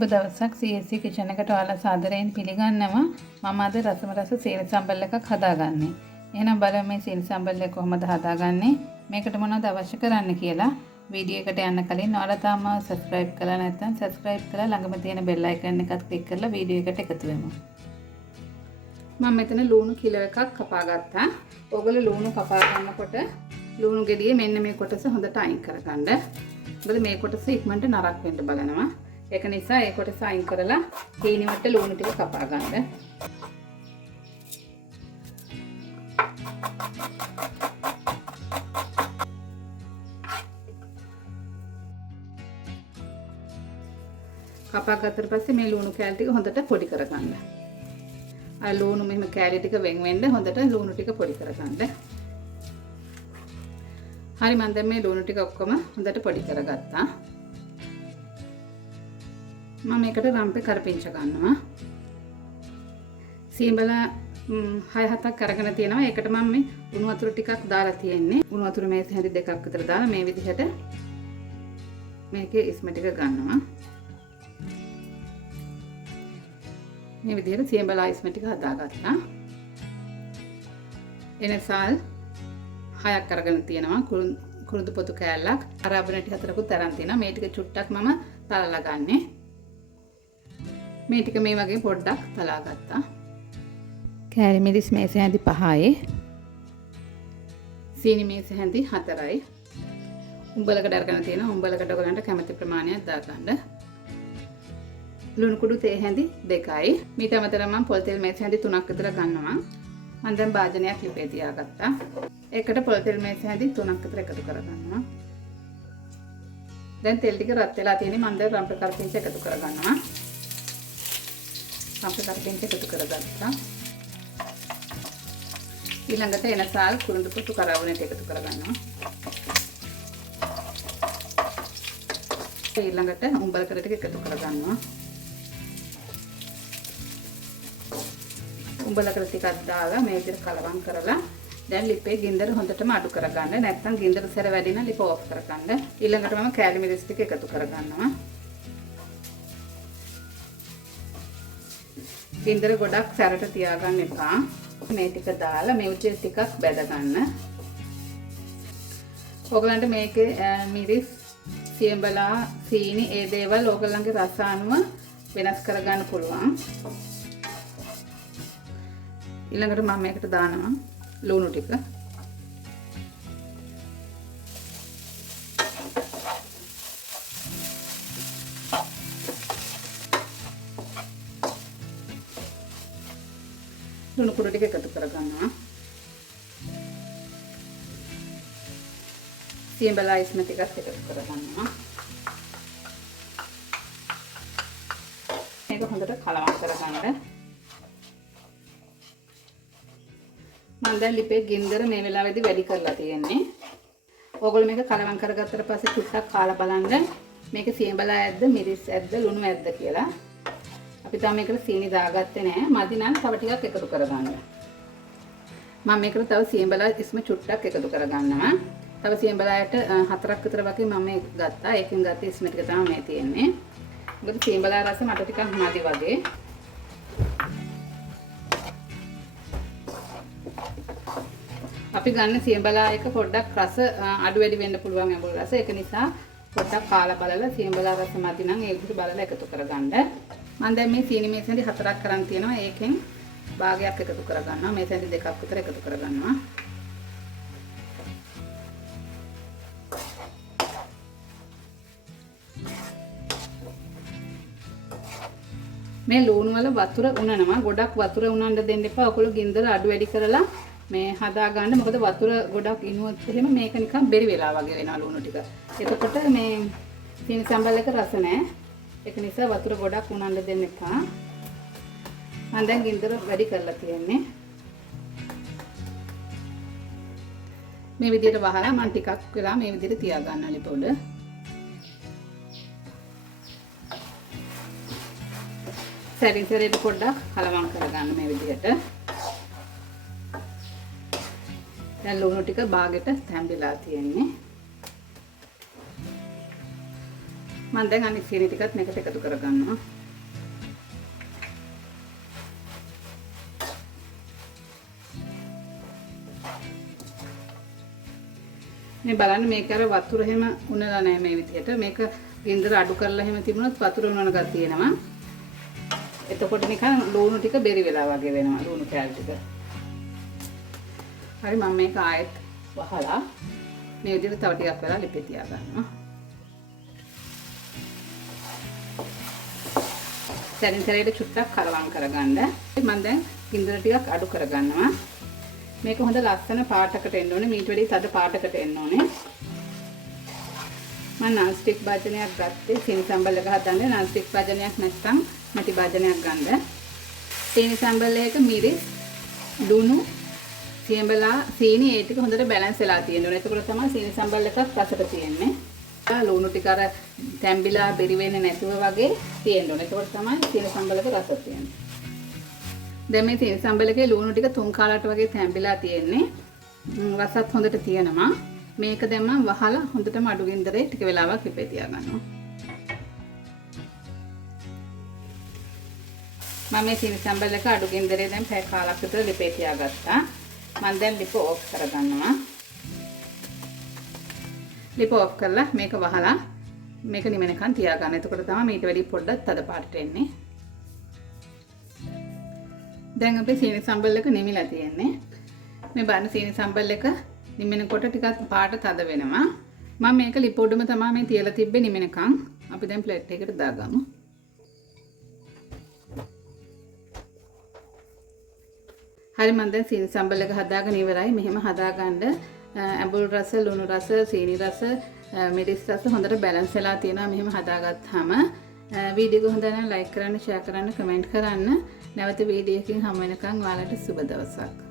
සුබ දවසක් CSC kitchen එකට ඔයාලා සාදරයෙන් පිළිගන්නවා. මම අද රසම රස සීනි සම්බල් එකක් හදාගන්නේ. එහෙනම් බලමු මේ සීනි සම්බල් එක කොහොමද හදාගන්නේ. මේකට මොනවද අවශ්‍ය කරන්න කියලා. වීඩියෝ එකට යන්න කලින් ඔයාලා තාම subscribe කරලා නැත්නම් subscribe කරලා ළඟම තියෙන bell icon එකත් click කරලා වීඩියෝ එකට එකතු වෙමු. මම මෙතන ලුණු කිලෝ එකක් කපා ගත්තා. ඔයගොල්ලෝ ලුණු කපා ගන්නකොට ලුණු ගෙඩියේ මෙන්න මේ කොටස හොඳට අයින් කරගන්න. මොකද මේ කොටස ඉක්මනට නරක් වෙන්න බලනවා. ඒක නිසා ඒ කොටස අයින් කරලා සීනි වලට ලුණු ටික කපා ගන්න. කපා ගත්තට පස්සේ මේ ලුණු කෑලි ටික හොඳට පොඩි කරගන්න. අර ලුණු මෙහෙම කෑලි ටික වෙන් වෙන්න හොඳට ලුණු ටික පොඩි කරගන්න. හරි මම දැන් මේ ලුණු ටික ඔක්කොම හොඳට පොඩි කරගත්තා. මම මේකට රම්පේ කරපිංච ගන්නවා. සීඹල 6-7ක් අරගෙන තියෙනවා. ඒකට මම මේ උණු වතුර ටිකක් දාලා තියෙන්නේ. උණු වතුර මේස හැඳි දෙකක් විතර දාලා මේ විදිහට මේකේ ඉස්ම ටික ගන්නවා. මේ විදිහට සීඹල ඉස්ම ටික හදාගත්තා. එනසල් 6ක් අරගෙන තියෙනවා. කුරුඳු පොතු කෑල්ලක් අරාබනටි 4කුත් අරන් තියෙනවා. මේ ටික චුට්ටක් මම තලලා ගන්නෙ. මේ ටික මේ වගේ පොඩ්ඩක් තලා ගත්තා. කෑලි මිරිස් මේස හැඳි 5යි. සීනි මේස හැඳි 4යි. උඹලකට අරගෙන තියෙනවා. උඹලකට ඔයගලන්ට කැමති ප්‍රමාණයක් දාගන්න. ලුණු කුඩු තේ හැඳි 2යි. මීට අමතරව මම පොල් තෙල් මේස හැඳි 3ක් විතර ගන්නවා. මම දැන් භාජනයක් ලිපේ තියාගත්තා. ඒකට පොල් තෙල් මේස හැඳි 3ක් විතර එකතු කරගන්නවා. දැන් තෙල් ටික රත් වෙලා තියෙන්නේ. මම දැන් රම්ප කරපිංච එකතු කරගන්නවා. රම්ප කරපිංච එකතු කරගත්තා. ඊළඟට එනසාල් කුරුඳු පොතු කරවුණට එකතු කරගන්නවා. ඊළඟට උඹල කර ටික එකතු කරගන්නවා. උඹල කර ටිකක් දාලා මේ විදිහට කලවම් කරලා දැන් ලිපේ ගින්දර හොඳටම අඩු කරගන්න. නැත්නම් ගින්දර සැර වැඩි නම් ලිප ඕෆ් කරගන්න. ඊළඟට මම කෑලි මිරිස් ටික එකතු කරගන්නවා. ගින්දර ගොඩක් සැරට තියාගන්න එපා. මේ ටික දාලා මේ විදිහට ටිකක් බැද ගන්න. ඔයගලන්ට මේකේ මිරිස්, සියඹලා, සීනි ඒ දේවල් ඔයගලන්ගේ රස අනුව වෙනස් කරගන්න පුළුවන්. ඊළඟට මම මේකට දානවා ලුණු ටික. ලුණු කුඩු ටික එකතු කරගන්නවා. සියඹලා ඉස්ම ටිකක් එකතු කරගන්නවා. මේක හොඳට කලවම් කරගන්න. මම දැන් ලිපේ ගින්දර මේ වෙලාවේදී වැඩි කරලා තියෙන්නේ. ඕගොල්ලෝ මේක කලවම් කරගත්තට පස්සේ ටිකක් කාලා බලන්න මේක සියඹලා ඇද්ද මිරිස් ඇද්ද ලුණු ඇද්ද කියලා. අපි තාම මේකට සීනි දාගත්තේ නැහැ. මදි නම් තව ටිකක් එකතු කරගන්න. මම මේකට තව සියඹලා ඉස්ම චුට්ටක් එකතු කරගන්නවා. තව සියඹලායට 4ක් විතර වගේ මම මේක ගත්තා. ඒකෙන් ගත්ත ඉස්ම ටික තමයි මේ තියෙන්නේ. මොකද සියඹලා රස මට ටිකක් මදි වගේ. අපි ගන්න සියඹලා එක පොඩ්ඩක් රස අඩු වැඩි වෙන්න පුළුවන් ඇඹුල් රස. ඒක නිසා පොඩ්ඩක් කාලා බලලා සියඹලා රස මදි නම් ඒ විදිහට බලලා එකතු කරගන්න. මම දැන් මේ සීනි මේස හැඳි 4ක් කරන් තියෙනවා. ඒකෙන් භාගයක් එකතු කරගන්නවා. මේස හැඳි 2ක් විතර එකතු කරගන්නවා. මේ ලුණු වල වතුර උනනවා. ගොඩක් වතුර උනන්න දෙන්න එපා. ඔයගොල්ලෝ ගින්දර අඩු වැඩි කරලා මේ හදා ගන්න. මොකද වතුර ගොඩක් ඉනුවොත් එහෙම මේක නිකන් බෙරි වෙලා වගේ වෙනවා ලුණු ටික. එතකොට මේ සීනි සම්බල් එක රස නැහැ. ඒක නිසා වතුර ගොඩක් උනන්න දෙන්න එපා. මම දැන් ගින්දර වැඩි කරලා තියෙන්නේ. මේ විදිහට වහලා මම ටිකක් වෙලා මේ විදිහට තියා ගන්නවා ලිප උඩ. සැරින් සැරේට පොඩ්ඩක් කලවම් කරගන්න මේ විදිහට. දැන් ලුණු ටික බාගෙට තැම්බිලා තියෙන්නේ. මම දැන් අනිත් සීනි ටිකත් මේකට එකතු කරගන්නවා. මේ බලන්න මේක අර වතුර එහෙම උනලා නැහැ මේ විදිහට. මේක ගින්දර අඩු කරලා එහෙම තිබුණොත් වතුර උනන ගතිය තියෙනවා. එතකොට නිකන් ලුණු ටික බෙරි වෙලා වගේ වෙනවා ලුණු කෑලි ටික. හරි මම මේක ආයෙත් වහලා මේ විදිහට තව ටිකක් වෙලා ලිපේ තියා ගන්නවා. සැරින් සැරේට චුට්ටක් කලවම් කරගන්න. මම දැන් ගින්දර ටිකක් අඩු කරගන්නවා. මේක හොඳ ලස්සන පාටකට එන්න ඕනේ. මීට වැඩි තද පාටකට එන්න ඕනේ. මම non stick භාජනයක් ගත්තේ සීනි සම්බල් එක හදන්න. non stick භාජනයක් නැත්නම් මැටි භාජනයක් ගන්න. සීනි සම්බල් එක මිරිස්, ලුණු, සියඹලා, සීනි ඒ ටික හොඳට බැලන්ස් වෙලා තියෙන්න ඕනේ. එතකොට තමයි සීනි සම්බල් එකක් රසට තියෙන්නේ. ලුණු ටික අර තැඹිලා බෙරි වෙන්නේ නැතුව වගේ තියෙන්න ඕනේ. එතකොට තමයි සීනි සම්බල් එක රස තියෙන්නේ. දැන් මේ සීනි සම්බල් එකේ ලුණු ටික 3 කාලට වගේ තැඹිලා තියෙන්නේ. රසත් හොඳට තියෙනවා. මේක දැන් මම වහලා හොඳටම අඩු ගින්දරේ ටික වෙලාවක් ලිපේ තියා ගන්නවා. මම මේ සීනි සම්බල් එක අඩු ගින්දරේ දැන් පැය කාලක් විතර ලිපේ තියාගත්තා. මම දැන් ලිප ඕෆ් කරගන්නවා. ලිප ඕෆ් කරලා මේක වහලා මේක නිමනකන් තියාගන්න. එතකොට තමයි මේට වැඩි පොඩ්ඩක් තද පාටට එන්නේ. දැන් අපේ සීනි සම්බල් එක නිමිලා තියෙන්නේ. මේ බලන්න සීනි සම්බල් එක නිමෙනකොට ටිකක් පාට තද වෙනවා. මම මේක ලිප උඩම තමයි මේ තියලා තිබ්බේ නිමෙනකන්. අපි දැන් ප්ලේට් එකකට දාගමු. හරි මම දැන් සීනි සම්බල් එක හදාගෙන ඉවරයි. මෙහෙම හදාගන්න ඇඹුල් රස, ලුණු රස, සීනි රස, මිරිස් රස හොඳට බැලන්ස් වෙලා තියෙනවා. මෙහෙම හදාගත්තාම වීඩියෝ එක හොඳ නම් ලයික් කරන්න, ෂෙයා කරන්න, කමෙන්ට් කරන්න. නැවත වීඩියෝ එකකින් හමු වෙනකන් ඔයාලට සුබ දවසක්.